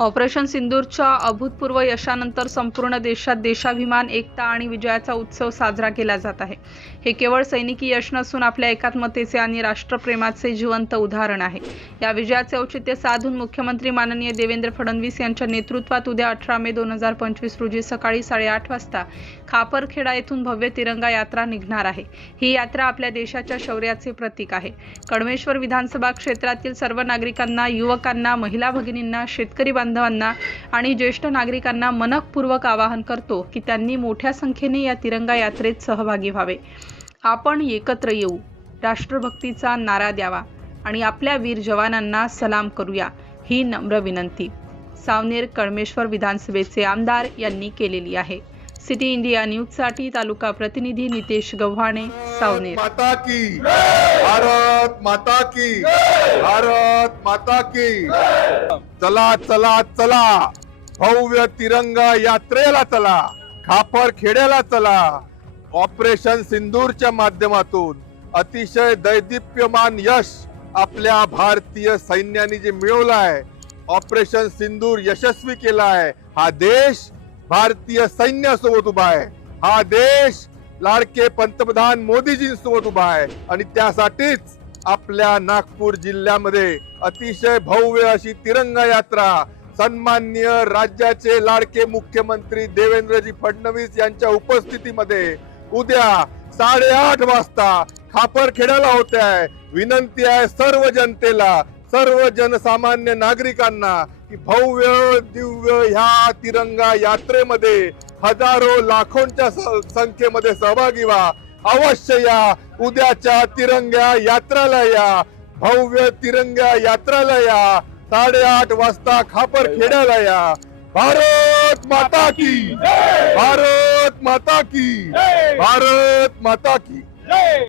Operation सिंदूरच्या अभूतपूर्व यशानंतर संपूर्ण देशात देशाभिमान एकता आणि विजयाचा उत्सव साजरा केला जात आहे. हे केवळ सैनिकी यश नसून आपल्या एकात्मतेचे आणि राष्ट्रप्रेमाचे जिवंत उदाहरण आहे. या विजयाचे औचित्य साधून मुख्यमंत्री माननीय देवेंद्र फडणवीस यांच्या नेतृत्वात उद्या अठरा मे दोन हजार पंचवीस रोजी सकाळी साडेआठ वाजता खापरखेडा येथून भव्य तिरंगा यात्रा निघणार आहे. ही यात्रा आपल्या देशाच्या शौर्याचे प्रतीक आहे. कडमेश्वर विधानसभा क्षेत्रातील सर्व नागरिकांना युवकांना महिला भगिनींना शेतकरी बांधवांना आणि ज्येष्ठ नागरिकांना मनपूर्वक आवाहन करतो की त्यांनी मोठ्या संख्येने या तिरंगा यात्रेत सहभागी व्हावे. आपण एकत्र येऊ. राष्ट्रभक्तीचा नारा द्यावा आणि आपल्या वीर जवानांना सलाम करूया ही नम्र विनंती. सावनेर कळमेश्वर विधानसभेचे आमदार यांनी केलेली आहे. सिटी इंडिया न्यूजसाठी तालुका प्रतिनिधी नितेश गव्हाणे सावनेर. माता की. भारत माता की. भारत माता की। चला चला चला. भव्य तिरंगा यात्रेला चला. खापर खेड्याला चला. ऑपरेशन सिंदूरच्या माध्यमातून अतिशय दैदिप्यमान यश आपल्या भारतीय सैन्याने जे मिळवलं आहे ऑपरेशन सिंदूर यशस्वी केला आहे हा देश भारतीय सैन्यासोबत उभा आहे. हा देश लाडके पंतप्रधान मोदीजींसोबत उभा आहे. आणि त्यासाठीच आपल्या नागपूर जिल्ह्यामध्ये अतिशय भव्य अशी तिरंगा यात्रा. सन्मान्य राज्याचे लाडके मुख्यमंत्री देवेंद्रजी फडणवीस यांच्या उपस्थितीमध्ये उद्या साडेआठ वाजता खापरखेड्याला होते आहे. विनंती आहे सर्व जनतेला सर्व जनसामान्य नागरिकांना की भव्य दिव्य ह्या तिरंगा यात्रेमध्ये हजारो लाखोंच्या संख्येमध्ये सहभागी व्हा. अवश्य या. उद्याच्या तिरंग्या यात्राला या. भव्य तिरंग्या यात्राला या. साडेआठ वाजता खापर खेड्याला या. भारत माता की भारत माता की भारत माता की.